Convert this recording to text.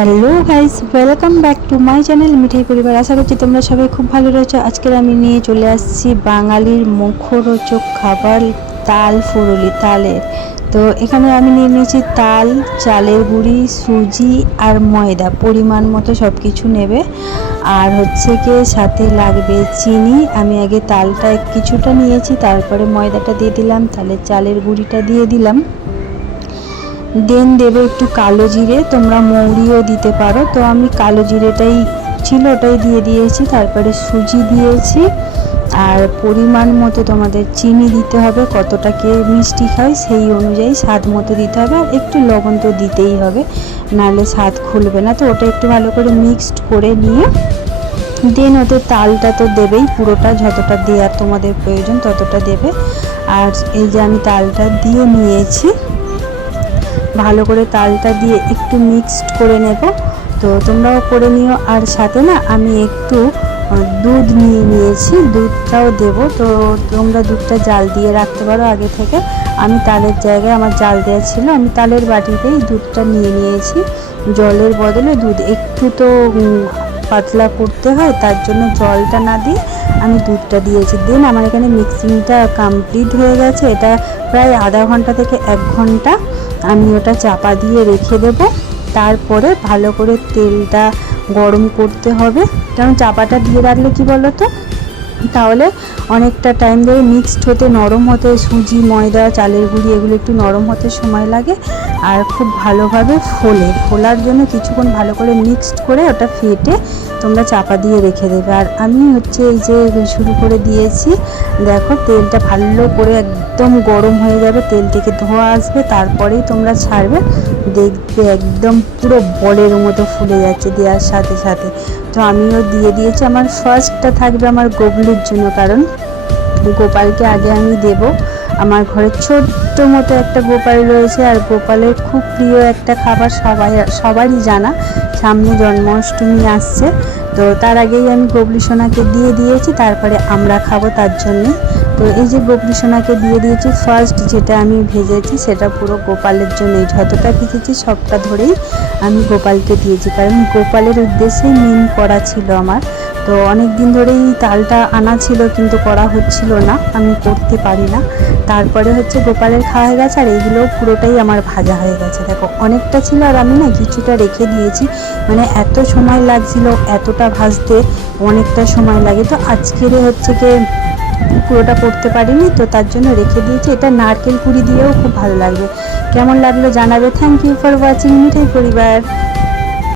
Hello guys welcome back to my channel Mithai পরিবার। আশা করছি তোমরা সবাই খুব ভালো রয়েছো। আজকের আমি নিয়ে চলে আসছি বাঙালির মুখরোচক খাবার, তাল ফুরুলি, তালের। তো এখানে আমি নিয়ে নিয়েছি তাল, চালের গুঁড়ি, সুজি আর ময়দা, পরিমাণ মতো সব কিছু নেবে। আর হচ্ছে কি, সাথে লাগবে চিনি। আমি আগে তালটা কিছুটা নিয়েছি, তারপরে ময়দাটা দিয়ে দিলাম, তাহলে চালের গুঁড়িটা দিয়ে দিলাম। দেন দেবে একটু কালো জিরে, তোমরা মৌরিও দিতে পারো। তো আমি কালো জিরেটাই ছিল, ওটাই দিয়ে দিয়েছি। তারপরে সুজি দিয়েছি। আর পরিমাণ মতো তোমাদের চিনি দিতে হবে, কতটা কে মিষ্টি খায় সেই অনুযায়ী স্বাদ মতো দিতে হবে। আর একটু লবণ তো দিতেই হবে, নাহলে স্বাদ খুলবে না। তো ওটা একটু ভালো করে মিক্সড করে নিয়ে, দেন ওতে তালটা তো দেবেই, পুরোটা যতটা দেওয়ার তোমাদের প্রয়োজন ততটা দেবে। আর এই যে আমি তালটা দিয়ে নিয়েছি ভালো করে তালটা দিয়ে একটু মিক্সড করে নেব। তো তোমরাও করে নিও। আর সাথে না আমি একটু দুধ নিয়ে নিয়েছি। দুধটাও দেব। তো তোমরা দুধটা জাল দিয়ে রাখতে পারো আগে থেকে। আমি তালের জায়গায় আমার জাল দেওয়া ছিল। আমি তালের বাটিতেই দুধটা নিয়ে নিয়েছি। জলের বদলে দুধ একটু তো পাতলা করতে হয়, তার জন্য জলটা না দিয়ে আমি দুধটা দিয়েছি। দেন আমার এখানে মিক্সিংটা কমপ্লিট হয়ে গেছে। এটা প্রায় আধা ঘণ্টা থেকে এক ঘণ্টা আমি ওটা চাপা দিয়ে রেখে দেব। তারপরে ভালো করে তেলটা গরম করতে হবে। কারণ চাপাটা দিয়ে রাখলে কি বলো তো তাহলে অনেকটা টাইম ধরে মিক্সড হতে, নরম হতে, সুজি, ময়দা, চালের গুঁড়ি, এগুলো একটু নরম হতে সময় লাগে। আর খুব ভালোভাবে ফোলে। ফোলার জন্য কিছুক্ষণ ভালো করে মিক্সড করে ওটা ফেটে তোমরা চাপা দিয়ে রেখে দেবে। আর আমি হচ্ছে এই যে শুরু করে দিয়েছি, দেখো তেলটা ভালো করে একদম গরম হয়ে যাবে, তেল থেকে ধোঁয়া আসবে, তারপরেই তোমরা ছাড়বে, দেখবে একদম পুরো বলের মতো ফুলে যাচ্ছে দেওয়ার সাথে সাথে। তো আমিও দিয়ে দিয়েছি। আমার ফার্স্টটা থাকবে আমার গোবলুর জন্য, কারণ গোপালকে আগে আমি দেব। আমার ঘরে ছোট্ট মতো একটা গোপাল রয়েছে আর গোপালের খুব প্রিয় একটা খাবার সবাই, সবারই জানা। সামনে জন্মাষ্টমী আসছে। তো তার আগেই আমি গবলি সোনাকে দিয়ে দিয়েছি, তারপরে আমরা খাব তার জন্যে তো এই যে গবলি সোনাকে দিয়ে দিয়েছি ফার্স্ট যেটা আমি ভেজেছি সেটা পুরো গোপালের জন্যই। যতটা ভেজেছি সবটা ধরেই আমি গোপালকে দিয়েছি। কারণ গোপালের উদ্দেশ্যেই মিন করা ছিল আমার। তো অনেক দিন ধরেই তালটা আনা ছিল কিন্তু করা হচ্ছিল না। আমি করতে পারি না। তারপরে হচ্ছে গোপালের খাওয়া হয়ে গেছে, আর এইগুলো পুরোটাই আমার ভাজা হয়ে গেছে। দেখো, অনেকটা ছিল আর আমি না কিছুটা রেখে দিয়েছি। মানে এত সময় লাগছিল এতটা ভাজতে, অনেকটা সময় লাগে। তো আজকের হচ্ছে কি পুরোটা করতে পারিনি, তো তার জন্য রেখে দিয়েছি। এটা নারকেল কুড়ি দিয়েও খুব ভালো লাগবে। কেমন লাগল জানাবে। Thank you for watching Mithai পরিবার।